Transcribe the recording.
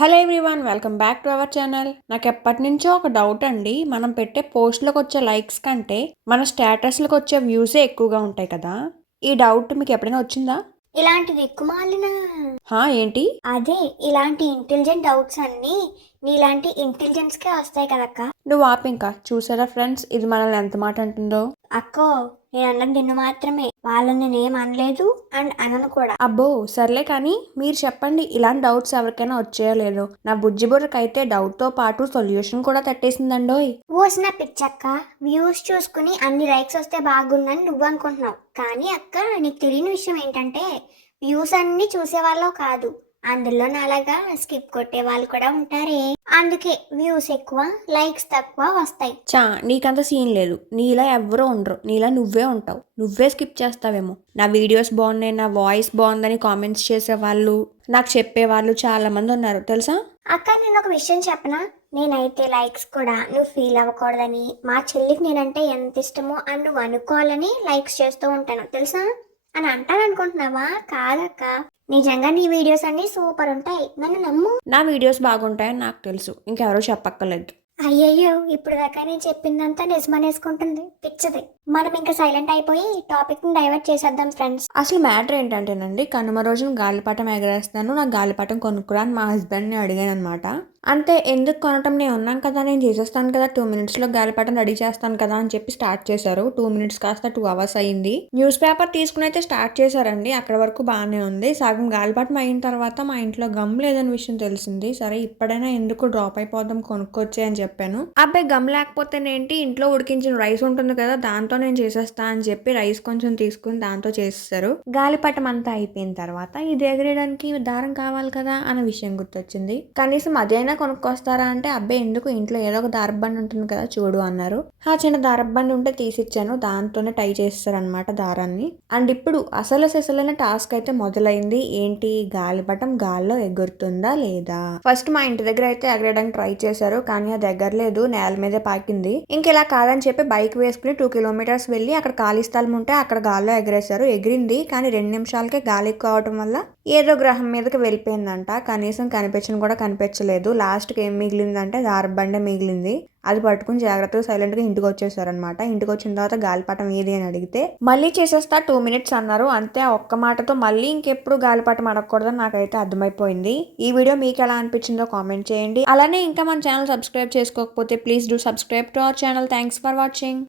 Hello everyone welcome back to our channel. నాకు ఎప్పటి నుంచో ఒక డౌట్ అండి. మనం పెట్టే పోస్ట్లకు వచ్చే లైక్స్ కంటే మన స్టేటస్లకు వచ్చే వ్యూసే ఎక్కువగా ఉంటాయి కదా. ఈ డౌట్ మీకు ఎప్పుడైనా వచ్చిందా ఇలాంటి దిక్కుమాలిన హా ఏంటి? అదే ఇలాంటి ఇంటెలిజెంట్ డౌట్స్ అన్ని నీలాంటి ఇంటెలిజెన్స్ కే వస్తాయి కదక్క. నువ్వు ఆపు ఇంకా చూసారా ఫ్రెండ్స్ ఇది మనల్ని ఎంత మాట అంటుందో? అక్కో నేను అన్నది నిన్ను మాత్రమే. వాళ్ళని నేనేం అనలేదు అండ్ అనను కూడా. అబ్బో సర్లే కానీ మీరు చెప్పండి ఇలాంటి డౌట్స్ ఎవరికైనా వచ్చాయో లేదో నా బుజ్జి బుర్రకైతే డౌట్తో పాటు సొల్యూషన్ కూడా తట్టేసిందండోయ్. ఓసిన పిచ్చక్క వ్యూస్ చూసుకుని అన్ని లైక్స్ వస్తే బాగుందని నువ్వు అనుకుంటున్నావు. కానీ అక్క నీకు తెలియని విషయం ఏంటంటే వ్యూస్ అన్ని చూసేవాళ్ళో కాదు. అందులో నాలాగా స్కిప్ కొట్టే వాళ్ళు కూడా ఉంటారే. అందుకే వ్యూస్ ఎక్కువ లైక్స్ తక్కువ వస్తాయి. చా నీకంత సీన్ లేదు. నీలా ఎవ్వరూ ఉండరు. నీలా నువ్వే ఉంటావు. నువ్వే స్కిప్ చేస్తావేమో. నా వీడియోస్ బాగున్నాయి నా వాయిస్ బాగుందని కామెంట్స్ చేసేవాళ్ళు నాకు చెప్పేవాళ్ళు చాలా మంది ఉన్నారు. తెలుసా? అక్క నేను ఒక విషయం చెప్పనా? నేనైతే లైక్స్ కూడా నువ్వు ఫీల్ అవ్వకూడదని మా చెల్లికి నేనంటే ఎంత ఇష్టమో అని నువ్వు అనుకోవాలని లైక్స్ చేస్తూ ఉంటాను. తెలుసా? అని అంటాను అనుకుంటున్నావా కాదక్క. నిజంగా నీ వీడియోస్ అన్ని సూపర్ ఉంటాయి. నన్ను నమ్ము. నా వీడియోస్ బాగుంటాయని నాకు తెలుసు. ఇంకెవరో చెప్పక్కర్లేదు. అయ్యయ్యో ఇప్పుడు దాకా నేను చెప్పిందంతా నిజమనేసుకుంటుంది. పిచ్చది. మనం ఇంకా సైలెంట్ అయిపోయి టాపిక్ని డైవర్ట్ చేసేద్దాం ఫ్రెండ్స్ అసలు మ్యాటర్ ఏంటంటేనండి కనుమ రోజున గాలిపటం ఎగరేస్తాను నాకు గాలిపటం కొనుక్కురా అని మా హస్బెండ్ని అడిగాను అనమాట అంటే ఎందుకు కొనటం? నేను ఉన్నాం కదా నేను చేసేస్తాను కదా టూ మినిట్స్లో గాలిపటం రెడీ చేస్తాను కదా అని చెప్పి స్టార్ట్ చేశారు. టూ మినిట్స్ కాస్త టూ అవర్స్ అయింది. న్యూస్ పేపర్ తీసుకుని అయితే స్టార్ట్ చేశారండి. అక్కడ వరకు బాగానే ఉంది. సగం గాలిపటం అయిన తర్వాత మా ఇంట్లో గమ్ లేదని విషయం తెలిసింది. సరే ఇప్పుడైనా ఎందుకు డ్రాప్ అయిపోదాం కొనుక్కొచ్చే అని చెప్పాను. అబ్బాయి గమ్ లేకపోతేనేంటి ఇంట్లో ఉడికించిన రైస్ ఉంటుంది కదా దాంతో నేను చేసేస్తా అని చెప్పి రైస్ కొంచెం తీసుకుని దాంతో చేసేసారు గాలిపటం అంతా అయిపోయిన తర్వాత ఇది ఎగరేయడానికి దారం కావాలి కదా అన్న విషయం గుర్తొచ్చింది. కనీసం అదైనా కొనుక్కొస్తారా అంటే అబ్బాయి ఎందుకు ఇంట్లో ఏదో ఒక దారబండి ఉంటుంది కదా చూడు అన్నారు. ఆ చిన్న దారబండి ఉంటే తీసిచ్చాను. దాంతోనే టై చేస్తారనమాట దారాన్ని. అండ్ ఇప్పుడు అసలు సెసలైన టాస్క్ అయితే మొదలైంది. ఏంటి? గాలిపటం గాల్లో ఎగురుతుందా లేదా? ఫస్ట్ మా ఇంటి దగ్గర అయితే ఎగరడానికి ట్రై చేశారు కానీ అది ఎగరలేదు. నేల మీదే పాకింది. ఇంకెలా కాదని చెప్పి బైక్ వేసుకుని టూ కిలోమీటర్స్ వెళ్ళి అక్కడ ఖాళీ స్థలం ఉంటే అక్కడ గాల్లో ఎగరేశారు. ఎగిరింది కానీ రెండు నిమిషాలకే గాలి ఎక్కువ అవటం వల్ల ఏదో గ్రహం మీదకి వెళ్ళిపోయిందంట. కనీసం కనిపించను కూడా కనిపించలేదు. లాస్ట్కి ఏం మిగిలిందంటే దారబండ మిగిలింది. అది పట్టుకుని జాగ్రత్తగా సైలెంట్గా ఇంటికి వచ్చేసారనమాట ఇంటికి వచ్చిన తర్వాత గాలిపటం ఏది అని అడిగితే మళ్ళీ చేసేస్తా టూ మినిట్స్ అన్నారు. అంతే ఒక్క మాటతో మళ్ళీ ఇంకెప్పుడు గాలిపటం అడగకూడదని నాకైతే అర్థమైపోయింది. ఈ వీడియో మీకు ఎలా అనిపించిందో కామెంట్ చేయండి. అలానే ఇంకా మన ఛానల్ సబ్స్క్రైబ్ చేసుకోకపోతే please do subscribe to our channel thanks for watching